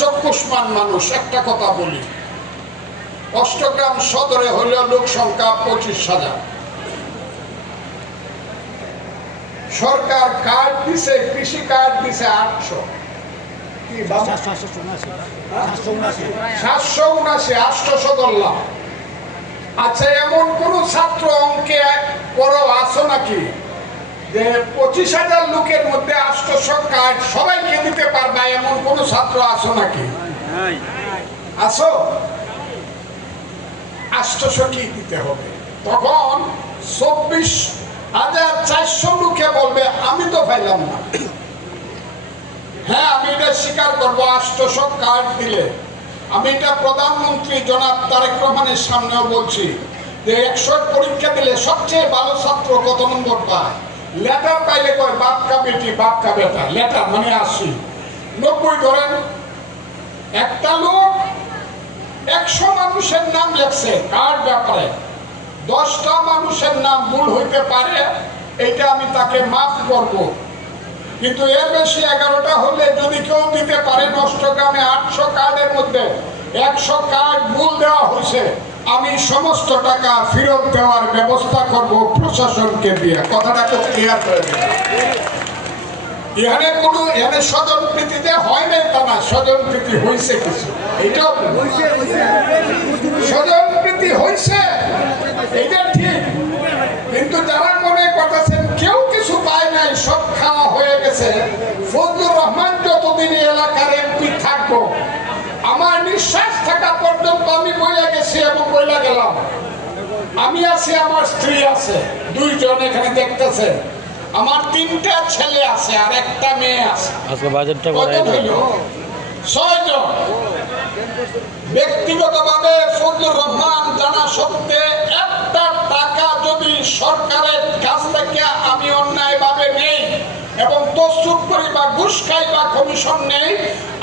চক্ষুষ্মান মানুষ। একটা কথা বলি, অষ্টগ্রাম সদরে হইল লোক সংখ্যা 25,000। সরকার কার্ড দিছে, কৃষি কার্ড দিছে 800। 800 ধরলাম। আচ্ছা, এমন কোন ছাত্র অঙ্কে পড়ো আছো নাকি যে 25,000 লোকের মধ্যে 800 কার্ড সবাইকে দিতে পারবা? এমন কোন ছাত্র আছো নাকি? আছো? 800 কি দিতে হবে? তখন 24,400 লোকে বলবে আমি তো পাইলাম না। হ্যাঁ, আমি এটা স্বীকার করবো, 800 কার্ড দিলে। আমি এটা প্রধানমন্ত্রী জনাব তারেক রহমানের সামনেও বলছি যে 100 পরীক্ষা দিলে সবচেয়ে ভালো ছাত্র কত নম্বর পায়? লেটার পাইলে কয় বাপ কা বেটি বাপ কা বেটা, লেটার মানে 80। 90 ধরেন। একটা লোক 100 মানুষের নাম লেখছে কার্ড ব্যাপারে, 10টা মানুষের নাম ভুল হইতে পারে, এটা আমি তাকে মাফ করব। কিন্তু এর বেশি 11টা হলে যদি কেউ দিতে পারে, অষ্টগ্রামে 800 কার্ডের মধ্যে 100 কার্ড ভুল দেওয়া হয়েছে, আমি সমস্ত টাকা ফেরত দেওয়ার ব্যবস্থা করব প্রশাসনকে দিয়ে। কথাটা খুব ক্লিয়ার করে দেব। এখানে স্বজন প্রীতিতে হয় নাই তা না, স্বজন প্রীতি হয়েছে কিছু, এইটাও স্বজন প্রীতি হয়েছে, এইটা ঠিক। কিন্তু যারা মনে করতেছেন কেউ কিছু পায় নাই, সব খাওয়া হয়ে গেছে, ফজলুর রহমান যতদিন এলাকার এমপি থাকবো, আমার নিঃশ্বাস থাকা পর্যন্ত আমি বইলা গেছি এবং বইলা গেলাম, আমি আছি, আমার স্ত্রী আছে, 2 জন এখানে দেখতেছে, আমার 3টা ছেলে আছে আর একটা মেয়ে আছে। আজকে বাজেটটা কত হইল? 6 জন। ব্যক্তিগতভাবে ফজলুর রহমান জানা সত্ত্বে একটা টাকা যদি সরকারের কাছ থেকে আমি অন্যায়ভাবে নেই এবং তসরুপ করি বা ঘুষ খাই বা কমিশন নেই,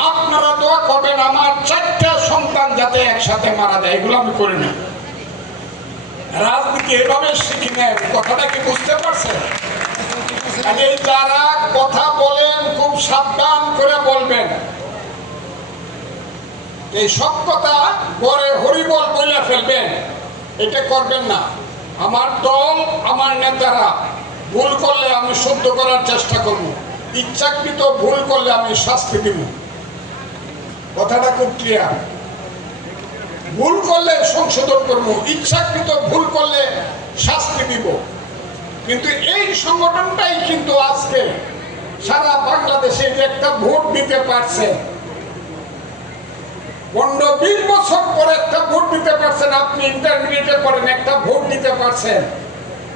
আপনারা দোয়া করবেন আমার 4টা সন্তান যাতে একসাথে মারা যায়। এগুলো আমি করি না। রাজনীতি এভাবে শিখি না। কথাটা কি বুঝতে পারছেন? এই যারা কথা বলেন খুব সাবধান করে বলবেন। এই সব কথা পরে হরিবল বইলা ফেলবেন, এটা করবেন না। আমার দল, আমার নেতারা ভুল করলে আমি শুদ্ধ করার চেষ্টা করব, ইচ্ছাকৃত ভুল করলে আমি শাস্তি দিব। কথাটা খুব ক্লিয়ার। ভুল করলে সংশোধন করব, ইচ্ছাকৃত ভুল করলে শাস্তি দিব। কিন্তু এই সংগঠনটাই কিন্তু আজকে সারা বাংলাদেশে একটা ভোট দিতে পারছে। 15-20 বছর পরে একটা ভোট দিতে পারছেন। আপনি ইন্টারমিডিয়েটে পড়েন, একটা ভোট দিতে পারছেন,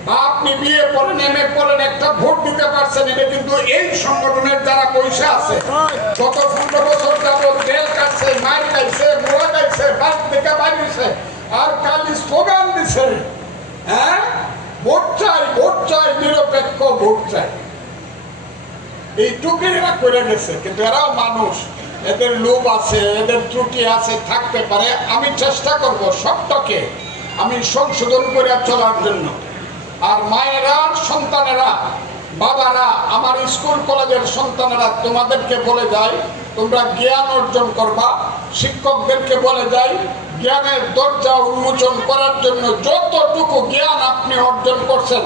বা আপনি বিএ পড়েন, এমএ পড়েন, একটা ভোট দিতে পারছেন। এটা কিন্তু এই সংগঠনের যারা পয়সা আছে, গত 15 বছর যাবত জেল কাটছে, মার খাইছে, মোয়া খাইছে, বাড়ি থেকে বাড়িছে, আর কালি স্লোগান দিছে, হ্যাঁ ভোট চাই, ভোট চাই, নিরপেক্ষ ভোট চাই। এইটুকুই এরা করে গেছে। কিন্তু এরাও মানুষ, এদের লোভ আছে, এদের ত্রুটি আছে, থাকতে পারে। আমি চেষ্টা করব সবটাকে আমি সংশোধন করে চলার জন্য। আর মায়েরা, সন্তানেরা, বাবারা, আমার স্কুল কলেজের সন্তানেরা, তোমাদেরকে বলে যাই তোমরা জ্ঞান অর্জন করবা। শিক্ষকদেরকে বলে যাই জ্ঞানের দরজা উন্মোচন করার জন্য যতটুকু জ্ঞান আপনি অর্জন করছেন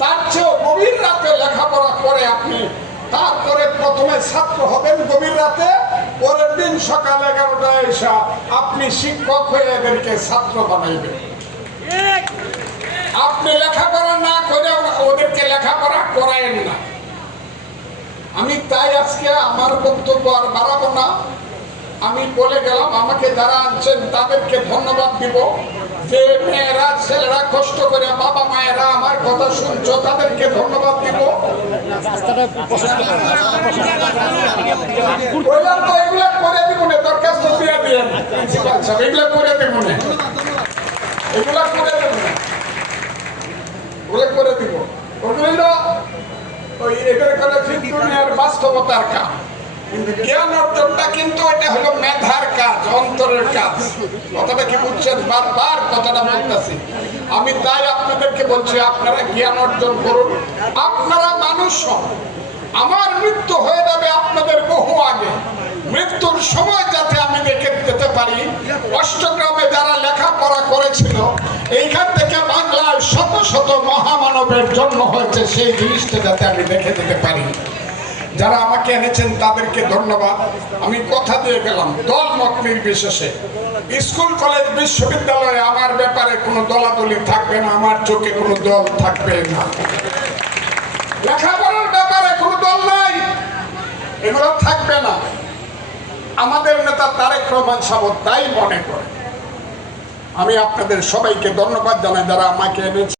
তার চেয়েও গভীর রাতে লেখাপড়া করে আপনি, তারপরে প্রথমে ছাত্র হবেন গভীর রাতে, পরের দিন সকাল 11টায় এসে আপনি শিক্ষক হয়ে এদেরকে ছাত্র বানাইবেন। আপনি লেখাপড়া না করে ওদেরকে লেখাপড়া করায়েন না। আমি তাই আজকে আমার বক্তব্য আর বাড়াবো না। আমি বলে গেলাম, আমাকে যারা আনছেন তাদেরকে ধন্যবাদ দিব। যে মেয়েরা, ছেলেরা কষ্ট করে, বাবা মায়েরা আমার কথা শুনছো, তাদেরকে ধন্যবাদ দিব। এগুলা করে দিব না, দরখাস্ত দিয়ে দিন প্রিন্সিপাল সাহেব, এগুলা করে দিব না, এগুলা করে দেব না, ওগুলো করে দিব। ওগুলো ওই এদের করে দুনিয়ার বাস্তবতার কাজ। কিন্তু জ্ঞান অর্জনটা কিন্তু এটা হলো মেধার কাজ, অন্তরের কাজ। কথাটা কি বুঝছেন? বারবার কথাটা বলতেছি। আমি তাই আপনাদেরকে বলছি, আপনারা জ্ঞান অর্জন করুন। আপনারা মানুষ হন। আমার মৃত্যু হয়ে যাবে আপনাদের বহু আগে, মৃত্যুর সময় যাতে আমি দেখে যেতে পারি। অষ্টগ্রামে যারা লেখাপড়া করেছিল, এইখান থেকে বাংলার শত শত মহামানবের জন্ম হয়েছে, সেই জিনিসটা যাতে আমি দেখে যেতে পারি। যারা আমাকে এনেছেন তাদেরকে ধন্যবাদ। আমি কথা দিয়ে গেলাম, দল মত নির্বিশেষে স্কুল কলেজ বিশ্ববিদ্যালয়ে আমার ব্যাপারে কোনো দলাদলি থাকবে না, আমার চোখে কোনো দল থাকবে না। লেখাপড়ার ব্যাপারে কোনো দল নাই, এগুলো থাকবে না। আমাদের নেতা তারেক রহমান সাহেব তাই মনে করে। আমি আপনাদের সবাইকে ধন্যবাদ জানাই যারা আমাকে এনেছে।